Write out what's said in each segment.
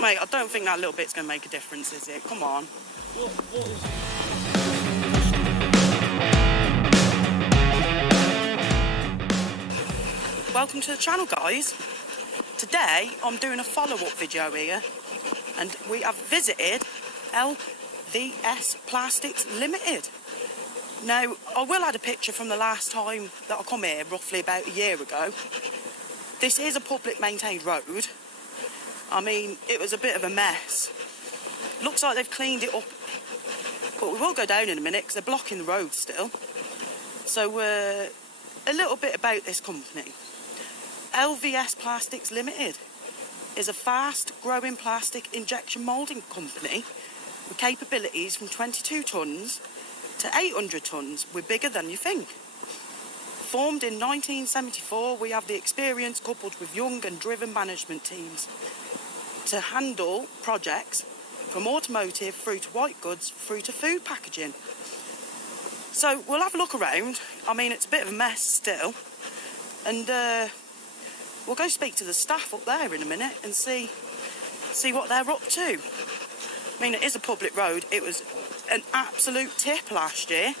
Mate, I don't think that little bit's going to make a difference, is it? Come on. What is it? Welcome to the channel, guys. Today, I'm doing a follow-up video here, and we have visited LVS Plastics Limited. Now, I will add a picture from the last time that I come here, roughly about a year ago. This is a public maintained road. I mean, it was a bit of a mess. Looks like they've cleaned it up, but we will go down in a minute because they're blocking the road still. So, a little bit about this company. LVS Plastics Limited is a fast-growing plastic injection moulding company with capabilities from 22 tonnes to 800 tonnes. We're bigger than you think. Formed in 1974, we have the experience coupled with young and driven management teams to handle projects from automotive through to white goods through to food packaging. So we'll have a look around. I mean, it's a bit of a mess still, and we'll go speak to the staff up there in a minute and see what they're up to. I mean, it is a public road. It was an absolute tip last year,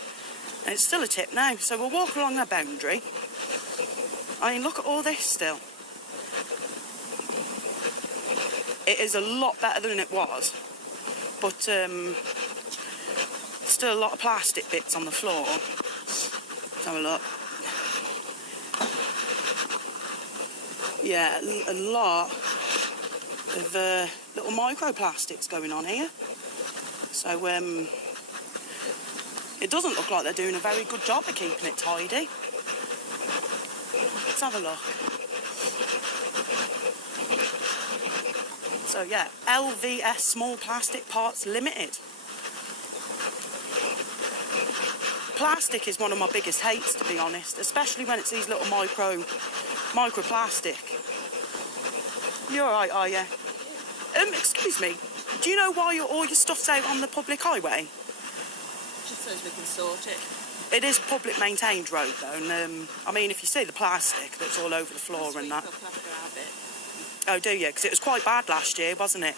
and it's still a tip now. So we'll walk along that boundary. I mean, look at all this still. It is a lot better than it was, but still a lot of plastic bits on the floor. Let's have a look. Yeah, a lot of little microplastics going on here. So it doesn't look like they're doing a very good job of keeping it tidy. Let's have a look. So yeah, LVS Small Plastic Parts Limited. Plastic is one of my biggest hates, to be honest, especially when it's these little microplastic. You're alright, are you? Excuse me, do you know why all your stuff's out on the public highway? Just so we can sort it. It is public maintained road though, and I mean, if you see the plastic that's all over the floor and that. Oh, do you? Because it was quite bad last year, wasn't it?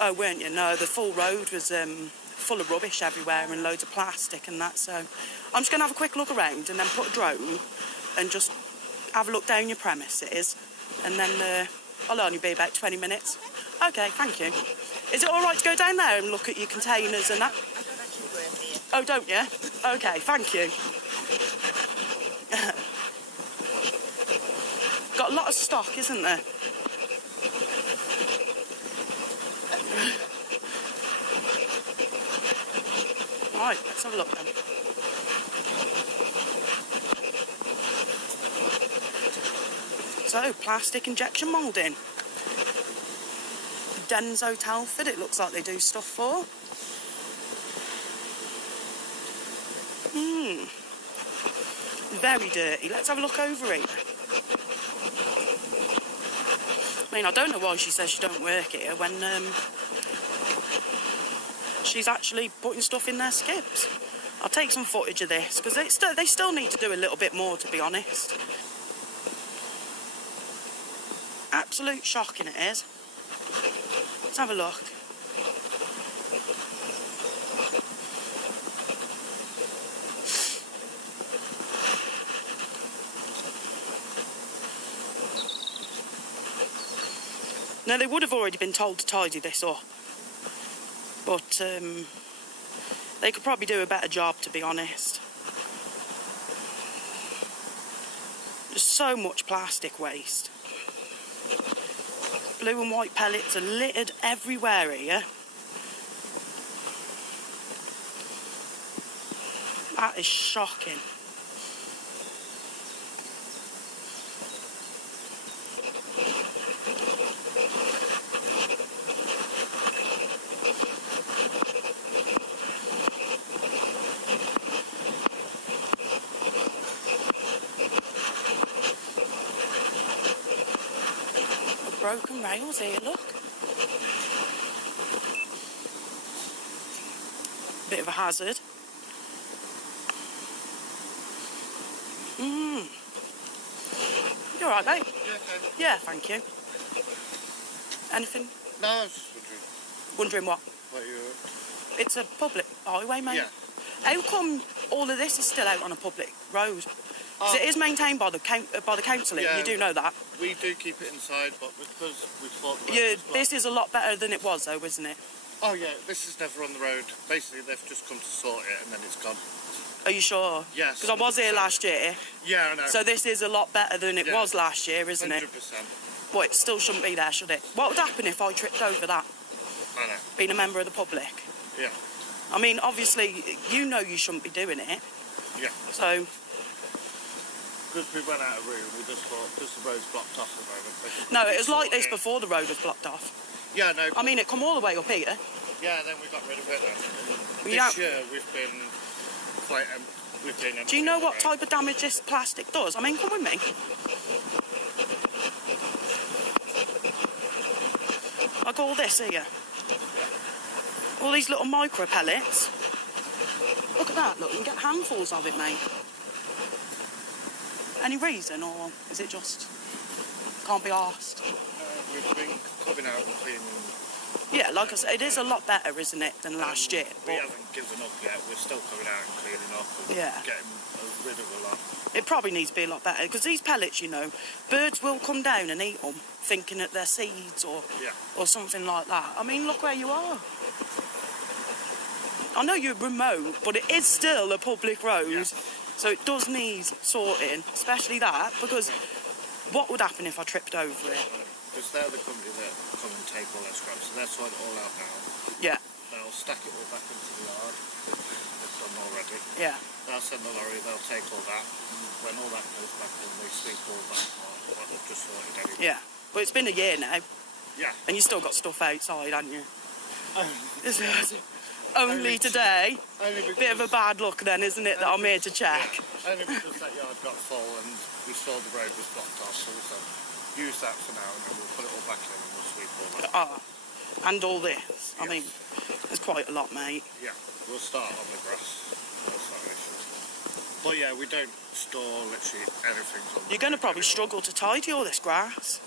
Oh, weren't you? No, the full road was full of rubbish everywhere and loads of plastic and that. So I'm just going to have a quick look around and then put a drone and just have a look down your premises, and then I'll only be about 20 minutes. Okay, thank you. Is it all right to go down there and look at your containers and that? I don't actually work here. Oh, don't you? Okay, thank you. Got a lot of stock, isn't there? Right, let's have a look then. So, plastic injection moulding. Denso Telford, it looks like they do stuff for. Very dirty. Let's have a look over here. I mean, I don't know why she says she don't work here when she's actually putting stuff in their skips. I'll take some footage of this because they still need to do a little bit more, to be honest. Absolute shocking it is. Let's have a look. Now, they would have already been told to tidy this up, but they could probably do a better job, to be honest. There's so much plastic waste. Blue and white pellets are littered everywhere here. That is shocking. Broken rails here, look. Bit of a hazard. You alright, mate? Yeah, okay. Yeah, thank you. Anything No, I was just Wondering what? what you... It's a public highway, mate. Yeah. How come all of this is still out on a public road? 'Cause it is maintained by the council. Yeah. You do know that. We do keep it inside, but because we thought... This is a lot better than it was, though, isn't it? Oh, yeah, this is never on the road. Basically, they've just come to sort it, and then it's gone. Are you sure? Yes. Because I was here last year. Yeah, I know. So this is a lot better than it was last year, isn't it? 100%. But it still shouldn't be there, should it? What would happen if I tripped over that? I know. Being a member of the public? Yeah. I mean, obviously, you know you shouldn't be doing it. Yeah. So... Because we went out of room, we just thought, because the road's blocked off at the moment. No, it was like this before the road was blocked off. Yeah, no. I mean, it come all the way up here. Yeah, then we got rid of it then. Yeah. This year we've been quite... Do you know what type of damage this plastic does? I mean, come with me. Like all this here. All these little micro pellets. Look at that, look, you can get handfuls of it, mate. Any reason, or is it just can't be arsed? We've been coming out and cleaning. Yeah, like I said, it is a lot better, isn't it, than last year? We haven't given up yet. We're still coming out and cleaning up and getting rid of a lot. It probably needs to be a lot better, because these pellets, you know, birds will come down and eat them, thinking that they're seeds or something like that. I mean, look where you are. I know you're remote, but it is still a public road. Yeah. So it does need sorting, especially that, because what would happen if I tripped over it? Because they're the company that come and take all that scrap, so they'll sort it all out now. Yeah. They'll stack it all back into the yard, they've done already. Yeah. They'll send the lorry, they'll take all that, and when all that goes back in, they sweep all that apart, what they've just sorted anyway. Yeah, but it's been a year now. Yeah. And you still got stuff outside, haven't you? Only today. Bit of a bad luck then, isn't it, that I'm here to check? Yeah. Only because that yard got full and we saw the road was blocked off, so we said, use that for now and then we'll put it all back in and we'll sweep all that. And all this. I mean, there's quite a lot, mate. Yeah, we'll start on the grass. That's not an issue. But yeah, we don't store literally anything on the You're going to probably struggle to tidy all this grass,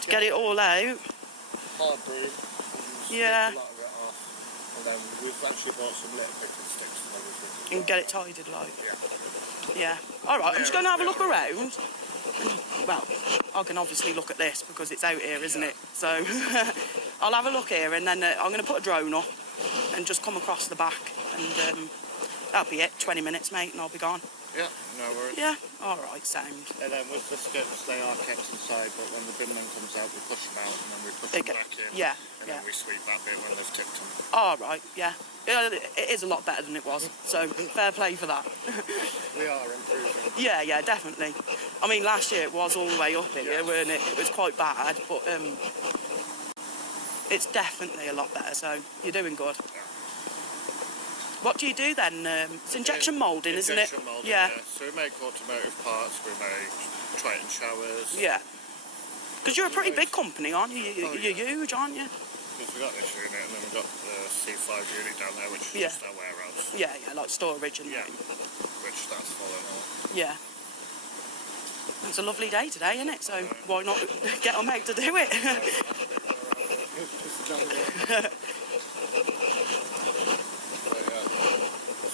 to get it all out. Hard broom. Yeah. A lot of it off. And then we've actually bought some litter picking sticks and everything. And get it tidied, like. Yeah. Yeah. All right, I'm just going to have a look around. Well, I can obviously look at this because it's out here, isn't it? So I'll have a look here, and then I'm going to put a drone up and just come across the back, and that'll be it. 20 minutes, mate, and I'll be gone. Yeah, no worries. Yeah, all right, sound. And then with the skips, they are kept inside, but when the bin man comes out, we push them out, and then we push them back in. Yeah, and then we sweep that bit when they've tipped them. All right, yeah. It is a lot better than it was, so fair play for that. We are improving. Yeah, definitely. I mean, last year it was all the way up here, weren't it? It was quite bad, but it's definitely a lot better, so you're doing good. Yeah. What do you do then? It's injection moulding, isn't it? Injection moulding, Yeah. So we make automotive parts, we make Triton showers. Yeah. Because you're a pretty big company, aren't you? You're huge, aren't you? Because we've got this unit and then we've got the C5 unit down there, which is just our warehouse. Yeah, like storage and that. Which that's full and all. Yeah. It's a lovely day today, isn't it? So why not get them out to do it?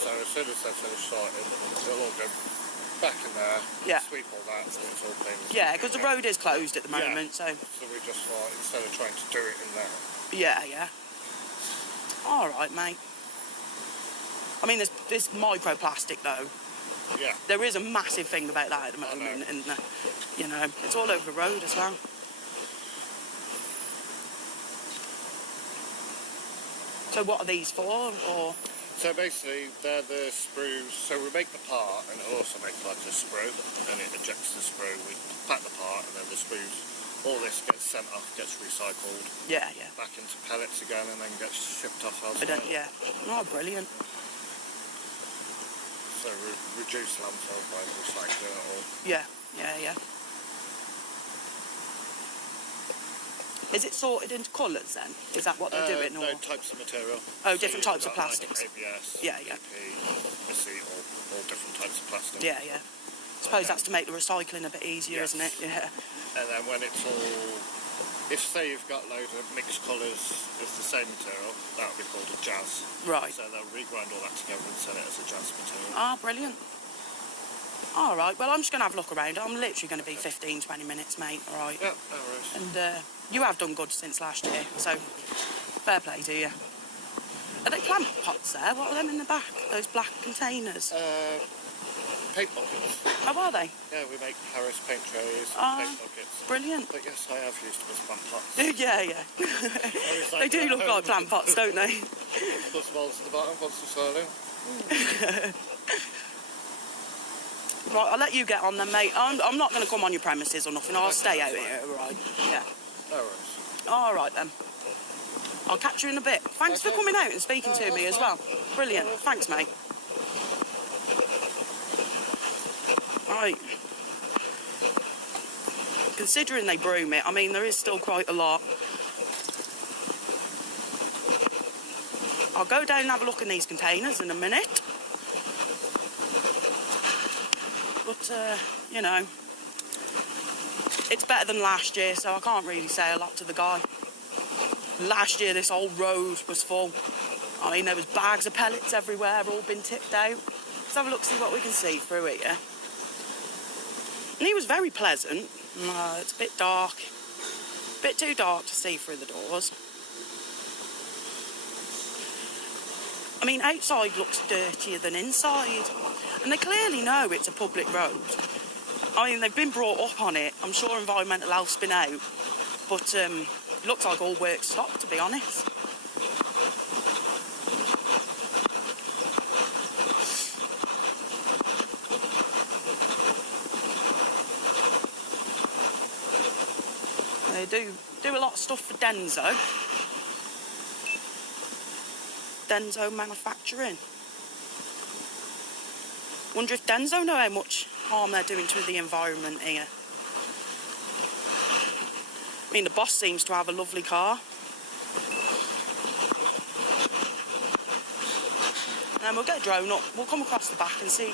So as soon as they're finished sorting, they'll all go back in there, sweep all that, so it's all clean. Yeah, because the road is closed at the moment, so... So we just thought, instead of trying to do it in there... Yeah. All right, mate. I mean, there's this microplastic, though. Yeah. There is a massive thing about that at the moment, and, you know, it's all over the road as well. So what are these for, or...? So basically, they're the sprues. So we make the part, and it also makes like a sprue, and it ejects the sprue. We pack the part, and then the sprues, all this gets sent off, gets recycled. Yeah. Back into pellets again, and then gets shipped off elsewhere. Yeah. Oh, brilliant. So reduce landfill by recycling it all. Yeah. Is it sorted into colours then? Is that what they're doing? No, types of material. Oh, different types of plastics. Like ABS, Yeah. EP, all different types of plastic. Yeah. I suppose that's to make the recycling a bit easier, isn't it? Yeah. And then when it's all If, say, you've got loads of mixed colours of the same material, that would be called a jazz. Right. So they'll regrind all that together and sell it as a jazz material. Ah, brilliant. All right, well, I'm just going to have a look around. I'm literally going to be 15, 20 minutes, mate, all right? Yeah, no worries. And you have done good since last year, so fair play to you. Are they plant pots there? What are them in the back? Those black containers? Paint buckets. Oh, are they? Yeah, we make Paris paint trays, Ah, paint buckets. Brilliant. But yes, I have used them as plant pots. Yeah, yeah. They do look like plant pots, don't they? Put some molds at the bottom, put some soil in. Right, I'll let you get on then, mate. I'm not going to come on your premises or nothing. I'll stay out here, all right? Yeah. No worries. All right, then. I'll catch you in a bit. Thanks for coming out and speaking to me as well. Brilliant. Thanks, mate. Right. Considering they broom it, I mean, there is still quite a lot. I'll go down and have a look in these containers in a minute. But, you know, it's better than last year, so I can't really say a lot to the guy. Last year, this whole road was full. I mean, there was bags of pellets everywhere, all been tipped out. Let's have a look, see what we can see through here. And he was very pleasant. It's a bit dark. A bit too dark to see through the doors. I mean, outside looks dirtier than inside. And they clearly know it's a public road. I mean, they've been brought up on it. I'm sure environmental health's been out. But it looks like all work stopped, to be honest. They do a lot of stuff for Denso. Denso manufacturing. Wonder if Denso know how much harm they're doing to the environment here. I mean, the boss seems to have a lovely car. And then we'll get a drone up. We'll come across the back and see.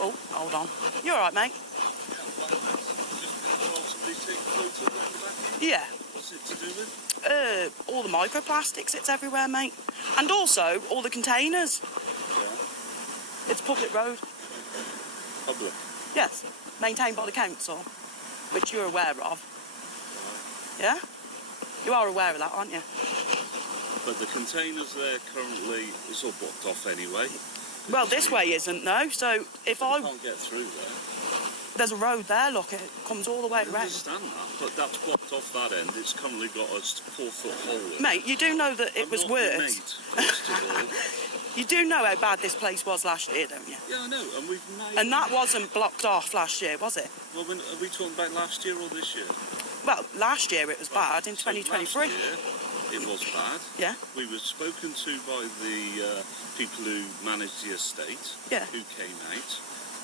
Oh, hold on. You all right, mate? Yeah. What's it to do with? All the microplastics, it's everywhere, mate. And also, all the containers. Yeah. It's a public road. Public? Yes. Maintained by the council, which you're aware of. Yeah? You are aware of that, aren't you? But the containers there currently, it's all blocked off anyway. Well, this way isn't, though. So if I can't get through there. There's a road there, look, it comes all the way I around. understand that, but that's blocked off that end. It's currently got a 4-foot hole in. Mate, you do know that it was worse. You do know how bad this place was last year, don't you? Yeah, I know, and we've made... And that wasn't blocked off last year, was it? Well, are we talking about last year or this year? Well, last year it was bad, in So 2023. last year, it was bad. Yeah. We were spoken to by the people who managed the estate, Yeah. who came out,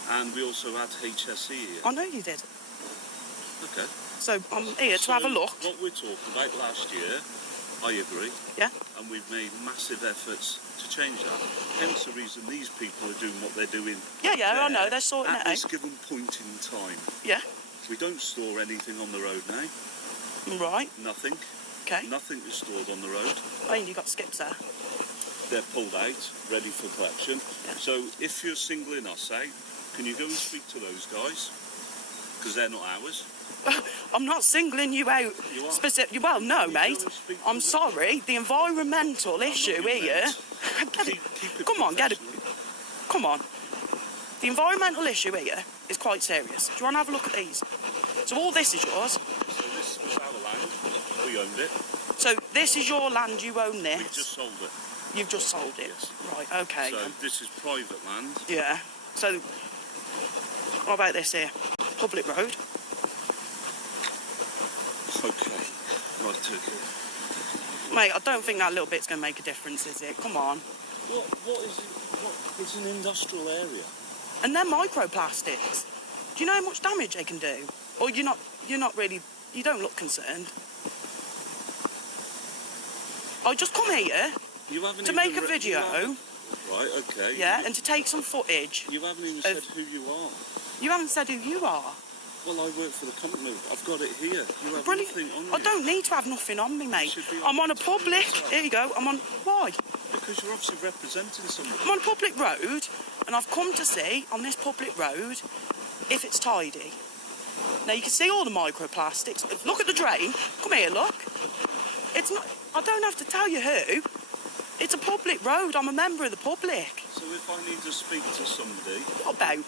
and we also had HSE here. I know you did. Okay. So I'm here to have a look. What we're talking about last year, I agree. Yeah. And we've made massive efforts to change that. Hence the reason these people are doing what they're doing. Yeah, I know, they're sorting it at out. this given point in time. Yeah. We don't store anything on the road now. Right. Nothing. Okay. Nothing is stored on the road. I mean, you got skips there. They're pulled out, ready for collection. Yeah. So if you're singling us out, can you go and speak to those guys? Because they're not ours. I'm not singling you out. You are. Specific. Well, no, Can you mate. go and speak to I'm them? sorry. The environmental issue here. Get it. Keep it Come on, get it. professional. Come on. The environmental issue here is quite serious. Do you want to have a look at these? So all this is yours. So this was our land. We owned it. So this is your land. You own We this. just sold it. You've just sold it. Yes. Right. Okay. So this is private land. Yeah. So what about this here? Public road. Okay. Right, okay. Mate, I don't think that little bit's going to make a difference, is it? Come on. What is it? It's an industrial area. And they're microplastics. Do you know how much damage they can do? Or you're not really, you don't look concerned. I just come here You haven't to even make a video, Right, okay. yeah, and to take some footage. You haven't even said who you are. You haven't said who you are. Well, I work for the company. I've got it here. You have Brilliant. nothing on you. I don't need to have nothing on me, mate. Should be I'm on a on public... yourself. Here you go. I'm on... Why? Because you're obviously representing somebody. I'm on a public road, and I've come to see, on this public road, if it's tidy. Now, you can see all the microplastics. Look at the drain. Come here, look. It's not... I don't have to tell you who. It's a public road. I'm a member of the public. So if I need to speak to somebody... What about?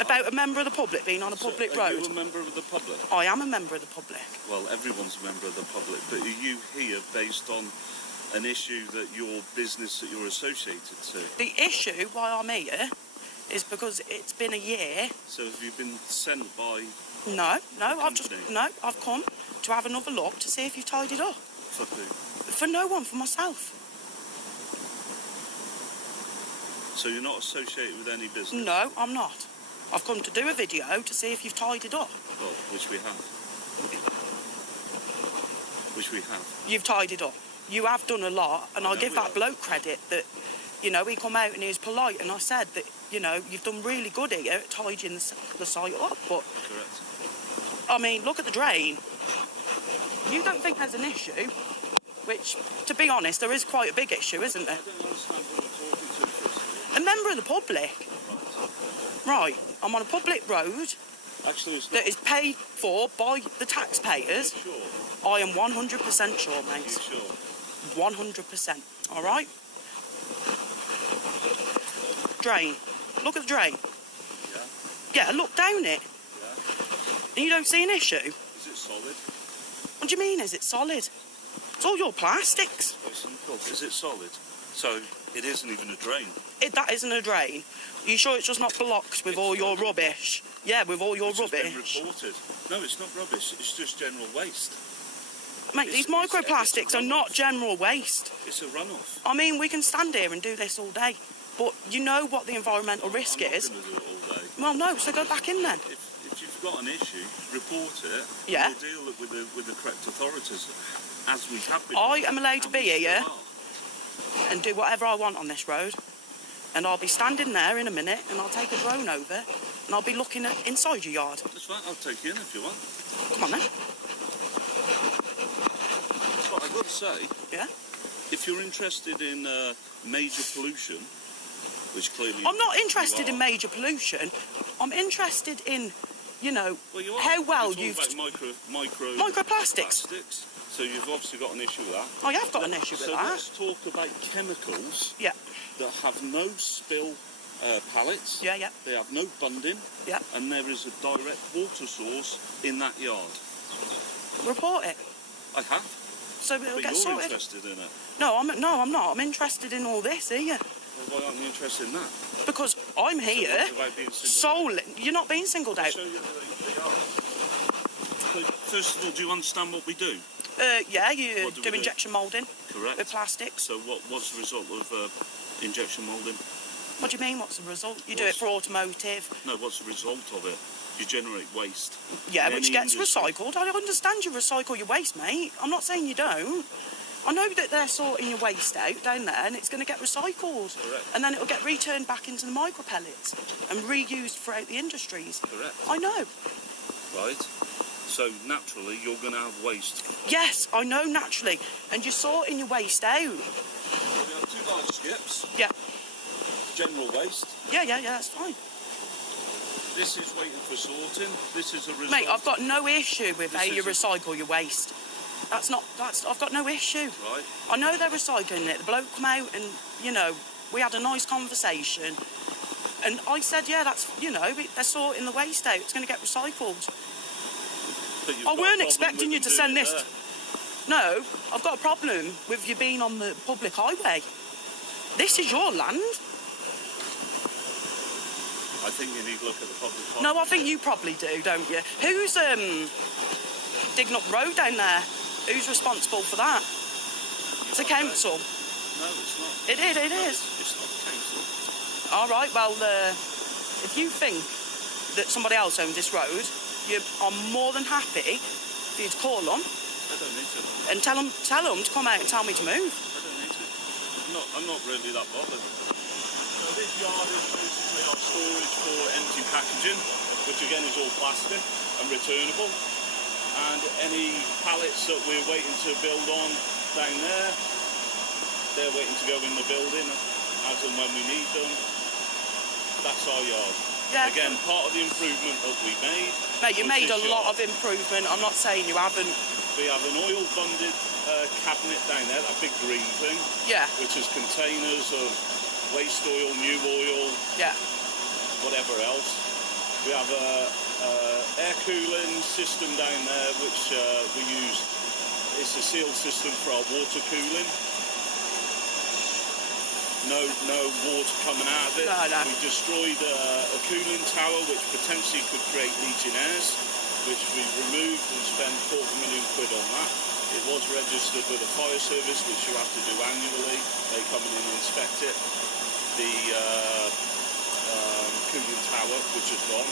About a member of the public being on a public road? Are you a member of the public? I am a member of the public. Well, everyone's a member of the public, but are you here based on an issue that your business that you're associated to? The issue why I'm here is because it's been a year. So have you been sent by... No, I've just... company? No, I've come to have another look to see if you've tidied up. For who? For no one, for myself. So you're not associated with any business? No, I'm not. I've come to do a video to see if you've tidied up. Well, which we have. Which we have. You've tidied up. You have done a lot, and I'll give that bloke credit that, you know, he come out and he was polite, and I said that, you know, you've done really good here at tidying the site up, but... Correct. I mean, look at the drain. You don't think there's an issue, which, to be honest, there is quite a big issue, isn't there? I don't understand what you're talking to, Chris. A member of the public. Right, I'm on a public road Actually, it's not. that is paid for by the taxpayers. Are you sure? I am 100% sure, Are mate. you sure? 100%. All right? Drain. Look at the drain. Yeah. Yeah, look down it. Yeah. And you don't see an issue. Is it solid? What do you mean, is it solid? It's all your plastics. Very simple. Is it solid? So it isn't even a drain. That isn't a drain. Are you sure it's just not blocked with all your rubbish? Yeah, with all your It's just been rubbish. reported. No, it's not rubbish. It's just general waste. Mate, these it's microplastics a are not general waste. It's a runoff. I mean, we can stand here and do this all day, but you know what the environmental risk I'm is. not going to do it all day. Well, no, so go back in then. If you've got an issue, report it. Yeah. We'll deal it with the correct authorities, as we have been. I am allowed to and be we here still are. and do whatever I want on this road. And I'll be standing there in a minute, and I'll take a drone over, and I'll be looking at inside your yard. That's fine. I'll take you in if you want. Come on then. But I will say, Yeah. if you're interested in major pollution, which clearly I'm not you interested in are. major pollution. I'm interested in, you know, Well, you are. how well You're you've... talking about Microplastics. plastics. So you've obviously got an issue with that. I have got an issue with So that. let's talk about chemicals Yeah, that have no spill pallets. yeah, yeah, They have no bunding. yeah. And there is a direct water source in that yard. Report it. I have. So it'll But get you're sorted. interested in it. No, I'm not. I'm interested in all this here. Well, why aren't you interested in that? Because I'm here What about being singled solely... You're not being singled out? out. Show you the yard. So, first of all, do you understand what we do? Yeah, you What do do we do? injection moulding Correct. with plastics. So what's the result of injection moulding? What do you mean, what's the result? You do it for automotive. No, what's the result of it? You generate waste. Yeah, In which any gets industry. recycled. I understand you recycle your waste, mate. I'm not saying you don't. I know that they're sorting your waste out down there and it's going to get recycled. Correct. And then it'll get returned back into the micropellets and reused throughout the industries. Correct. I know. Right? So naturally, you're going to have waste. Yes, I know naturally. And you're sorting your waste out. We have two large skips. Yeah. General waste. Yeah, that's fine. This is waiting for sorting. This is a result. Mate, I've got no issue with This how you is a- recycle your waste. I've got no issue. Right. I know they're recycling it. The bloke come out and, you know, we had a nice conversation. And I said, yeah, that's, you know, they're sorting the waste out. It's going to get recycled. But you've I got a weren't problem expecting with you to them send doing this. it No, I've got a problem with you being on the public highway. This is your land. I think you need to look at the public highway. No, I think you probably do, don't you? Who's digging up the road down there? Who's responsible for that? It's a council. No, it's not. It is. It's not the council. All right, well, if you think that somebody else owns this road, I'm more than happy for you to call them I don't need to. and tell them to come out and tell me to move. I don't need to. I'm not really that bothered. So this yard is basically our storage for empty packaging. which again is all plastic and returnable. And any pallets that we're waiting to build on down there, they're waiting to go in the building as and when we need them. That's our yard. Yeah. Again, part of the improvement that we made. Mate, you made a lot of improvement. I'm not saying you haven't. We have an oil-funded cabinet down there, that big green thing. Yeah. Which is containers of waste oil, new oil, yeah, whatever else. We have a air cooling system down there, which we use. It's a sealed system for our water cooling. No water coming out of it. No. We destroyed a cooling tower which potentially could create leaching airs, which we removed and spent £250,000 on that. It was registered with the fire service, which you have to do annually. They come in and inspect it. The cooling tower, which is gone,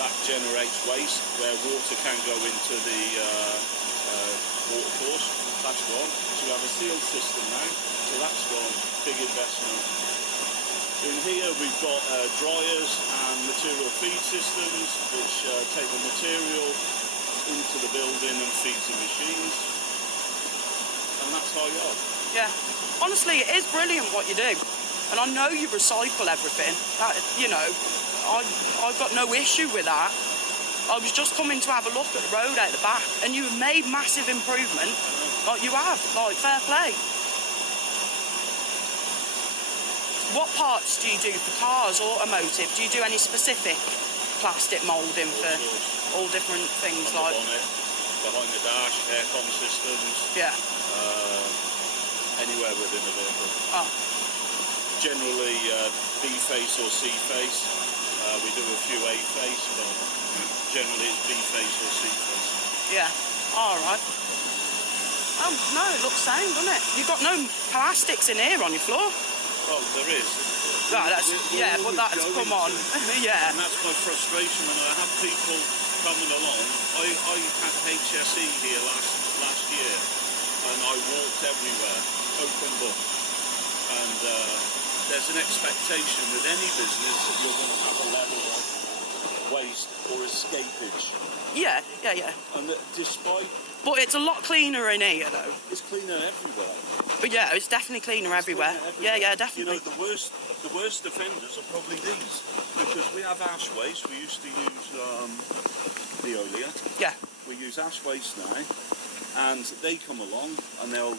that generates waste where water can go into the water course. That's gone. So we have a sealed system now. So that's gone. Big investment. In here we've got dryers and material feed systems which take the material into the building and feed the machines. And that's our yard. Yeah. Honestly, it is brilliant what you do. And I know you recycle everything. That, you know, I've got no issue with that. I was just coming to have a look at the road out the back, and you've made massive improvement. Like you have, like fair play. What parts do you do for cars, automotive? Do you do any specific plastic moulding for all different things like? Bonnet, behind the dash, aircon systems. Yeah. Anywhere within the vehicle. Oh. Generally B-face or C-face. We do a few A-face, but generally it's B-face or C-face. Yeah. All right. Oh no, it looks sound, doesn't it? You've got no plastics in here on your floor. Oh, there is. No, that's, yeah, but that's, come on. Yeah. And that's my frustration when I have people coming along. I had HSE here last year, and I walked everywhere, open book. And there's an expectation with any business that you're going to have a level of waste or escapage. Yeah. And despite... But it's a lot cleaner in here, though. It's cleaner everywhere. But yeah, it's definitely cleaner everywhere. Yeah, definitely. You know, the worst offenders are probably these, because we have ash waste. We used to use Veolia. Yeah. We use ash waste now, and they come along and they'll,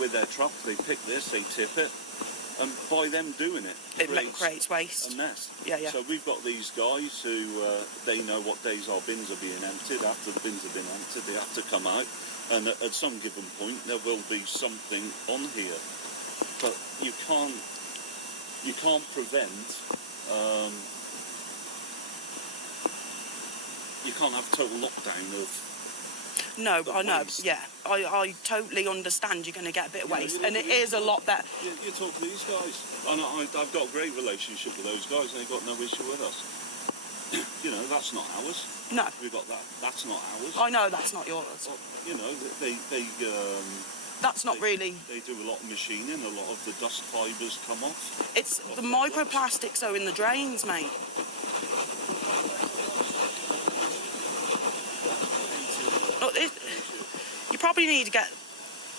with their truck, they pick this, they tip it, and by them doing it, creates waste. A mess. Yeah. So we've got these guys who they know what days our bins are being emptied. After the bins have been emptied, they have to come out, and at some given point there will be something on here. But you can't prevent. You can't have total lockdown of. No, I know. Waste. Yeah, I totally understand. You're going to get a bit of waste, and it is a lot better. You talk to these guys, and I've got a great relationship with those guys, and they've got no issue with us. You know, that's not ours. No, We've got that. That's not ours. I know that's not yours. Well, you know, they That's not really. They do a lot of machining. A lot of the dust fibres come off. It's the microplastics though in the drains, mate. Look, you probably need to get,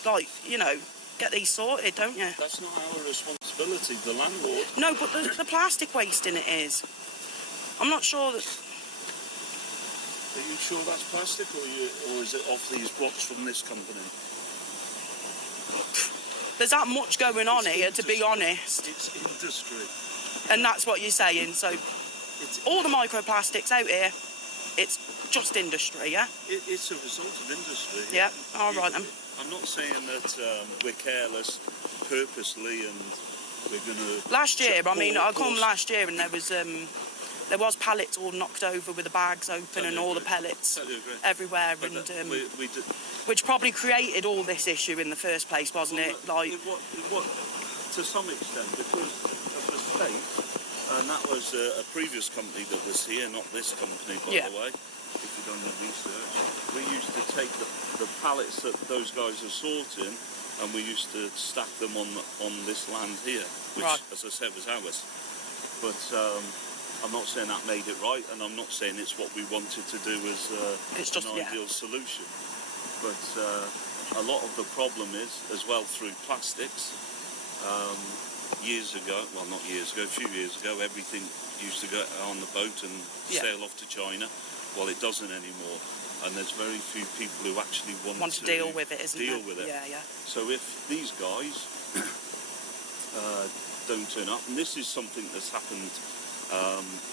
like, you know, get these sorted, don't you? That's not our responsibility, the landlord. No, but the plastic waste in it is. I'm not sure that. Are you sure that's plastic, or is it off these blocks from this company? There's that much going on It's here, industry. to be honest. It's industry. And that's what you're saying. So, all the microplastics out here, it's just industry, yeah? It's a result of industry. Yeah, all right then. I'm not saying that we're careless purposely and we're going to... Last year, I mean, I come last year and there was pallets all knocked over with the bags open and all the pellets everywhere, But and we did, which probably created all this issue in the first place, wasn't it? Like, what, to some extent, because of the state, and that was a previous company that was here, not this company, by the way, if you've done the research. We used to take the pallets that those guys are sorting, and we used to stack them on this land here, which, as I said, was ours. But I'm not saying that made it right, and I'm not saying it's what we wanted to do as It's just, an ideal solution. But a lot of the problem is, as well, through plastics. Years ago, well, not years ago, a few years ago, everything used to go on the boat and sail off to China. Well, it doesn't anymore, and there's very few people who actually want to deal with it, isn't deal there? with it. Yeah, yeah. So if these guys don't turn up, and this is something that's happened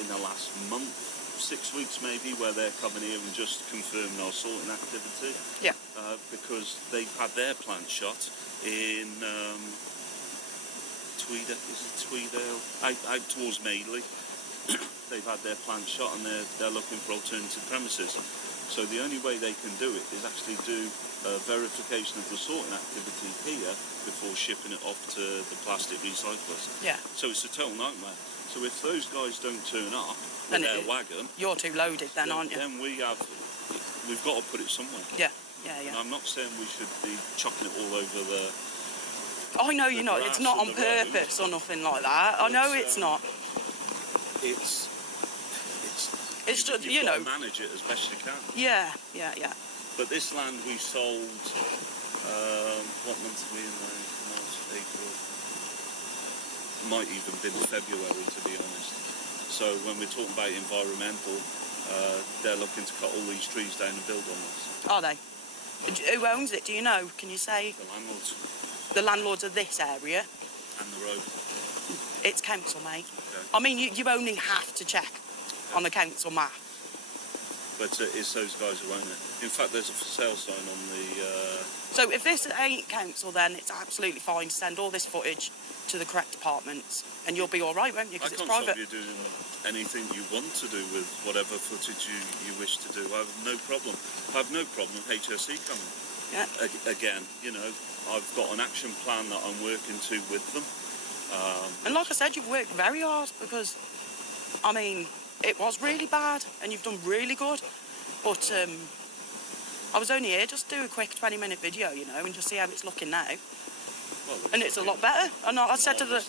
in the last month, 6 weeks maybe, where they're coming here and just confirming our sorting activity. Yeah. Because they've had their plant shut in Tweedale, out towards Madeley. They've had their plant shut and they're looking for alternative premises. So the only way they can do it is actually do a verification of the sorting activity here before shipping it off to the plastic recyclers. Yeah. So it's a total nightmare. So if those guys don't turn up with their wagon, you're too loaded then, aren't you? Then we've got to put it somewhere. Yeah, yeah, yeah. And I'm not saying we should be chucking it all over the. I know you're not. It's not on purpose or nothing like that. I know it's not. It's just, you know, manage it as best you can. Yeah, yeah, yeah. But this land we sold. What month are we in now? March, April. Might even been February, to be honest. So when we're talking about environmental, they're looking to cut all these trees down and build on this. Are they? Who owns it? Do you know? Can you say? The landlords. The landlords of this area. And the road. It's council, mate. Okay. I mean, you only have to check on the council map. But it's those guys who own it. In fact, there's a for sale sign on the. So if this ain't council, then it's absolutely fine to send all this footage to the correct departments, and you'll be all right, won't you? Because it's private. I can't stop you doing anything you want to do with whatever footage you wish to do. I have no problem. I have no problem with HSE coming. Yeah. Again, you know, I've got an action plan that I'm working to with them. And like I said, you've worked very hard because, I mean, it was really bad and you've done really good. But I was only here just to do a quick 20-minute video, you know, and just see how it's looking now. Well, and it's a lot better. And I said to the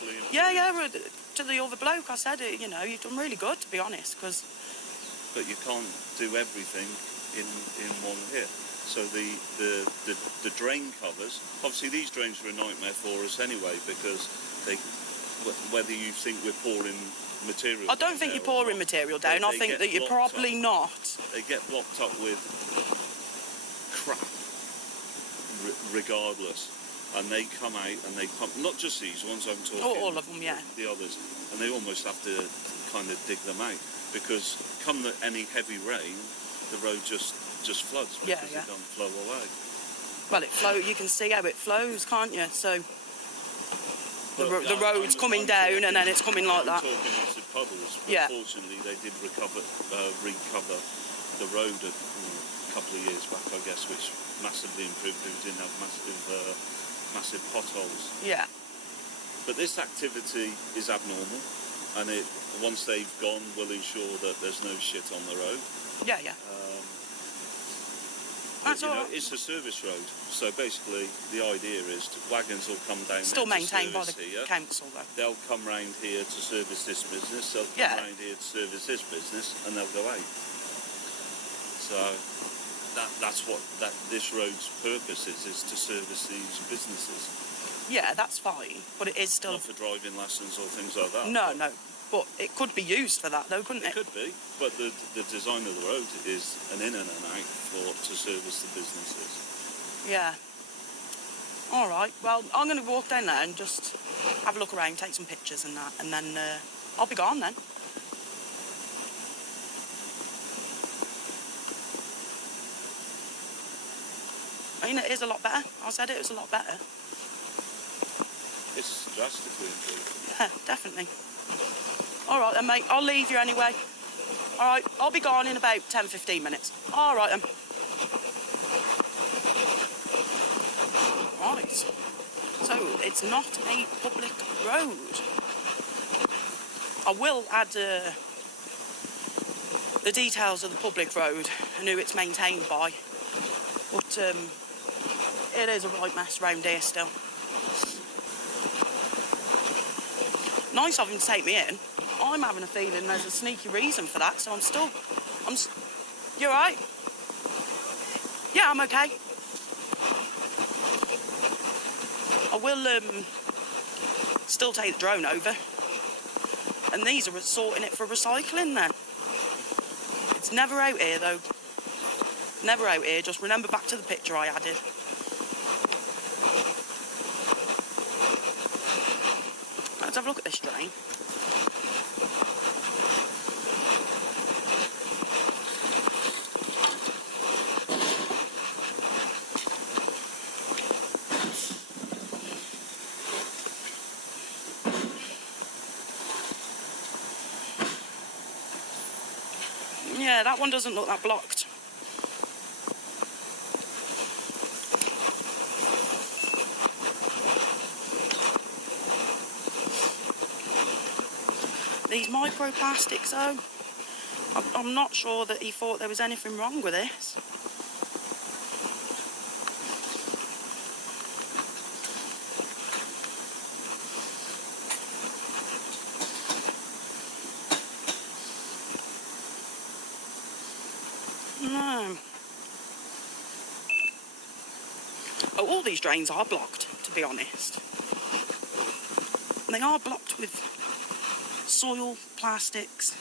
to the other bloke, I said, you know, you've done really good, to be honest, because. But you can't do everything in one hit. So the drain covers. Obviously, these drains are a nightmare for us anyway because whether you think we're pouring material. I don't think you're pouring material down. I think that you're probably not. They get blocked up with crap, regardless. And they come out and they pump, not just these ones I'm talking. Oh, all of them, yeah. The others. And they almost have to kind of dig them out because come any heavy rain, the road just floods because it don't flow away. Well, you can see how it flows, can't you? So the road's coming down and then it's coming like that. I'm talking massive puddles. Yeah. Fortunately, they did recover the road a couple of years back, I guess, which massively improved. We didn't have massive potholes. Yeah. But this activity is abnormal, and once they've gone, we'll ensure that there's no shit on the road. Yeah, yeah. That's all right. It's a service road, so basically the idea is wagons will come down. Still maintained by the here. council, though. They'll come round here to service this business. They'll come round here to service this business, and they'll go out. So that's what this road's purpose is to service these businesses. Yeah, that's fine, but it is still. Not for driving lessons or things like that. No, no. But it could be used for that, though, couldn't it? It could be, but the design of the road is an in and an out to service the businesses. Yeah. All right. Well, I'm going to walk down there and just have a look around, take some pictures and that, and then I'll be gone then. I mean, it is a lot better. I said it was a lot better. It's drastically improved. Yeah, definitely. All right then, mate. I'll leave you anyway. All right. I'll be gone in about 10-15 minutes. All right then. Right. So it's not a public road. I will add the details of the public road and who it's maintained by. But it is a right mess round here still. Nice of him to take me in. I'm having a feeling there's a sneaky reason for that, so you alright? Yeah, I'm okay. I will still take the drone over. And these are sorting it for recycling then. It's never out here though. Never out here, just remember back to the picture I added. Let's have a look at this drain. Yeah, that one doesn't look that blocked. These microplastics though, I'm not sure that he thought there was anything wrong with this. No. Oh, all these drains are blocked, to be honest. They are blocked with soil, plastics.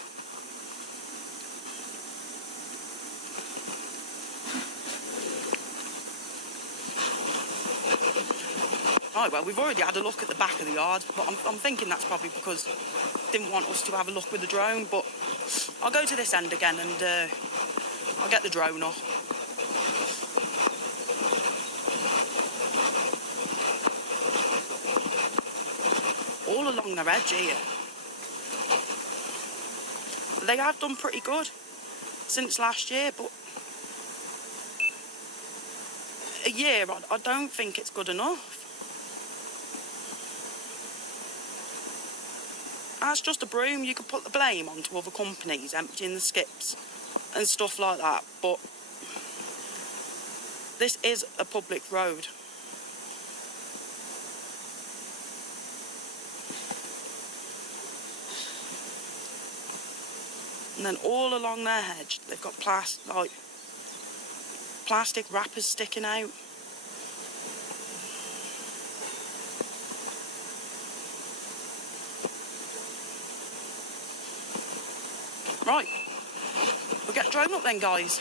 Right, well, we've already had a look at the back of the yard, but I'm thinking that's probably because they didn't want us to have a look with the drone, but I'll go to this end again and I'll get the drone off. All along their edge here. They have done pretty good since last year, but a year, I don't think it's good enough. That's just a broom. You could put the blame onto other companies emptying the skips and stuff like that, but this is a public road. And then all along their hedge, they've got plastic wrappers sticking out. Right, we'll get the drone up then, guys.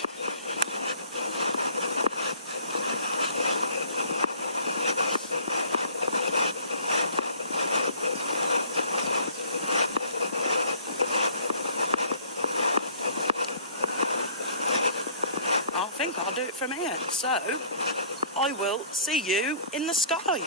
I think I'll do it from here. So, I will see you in the sky.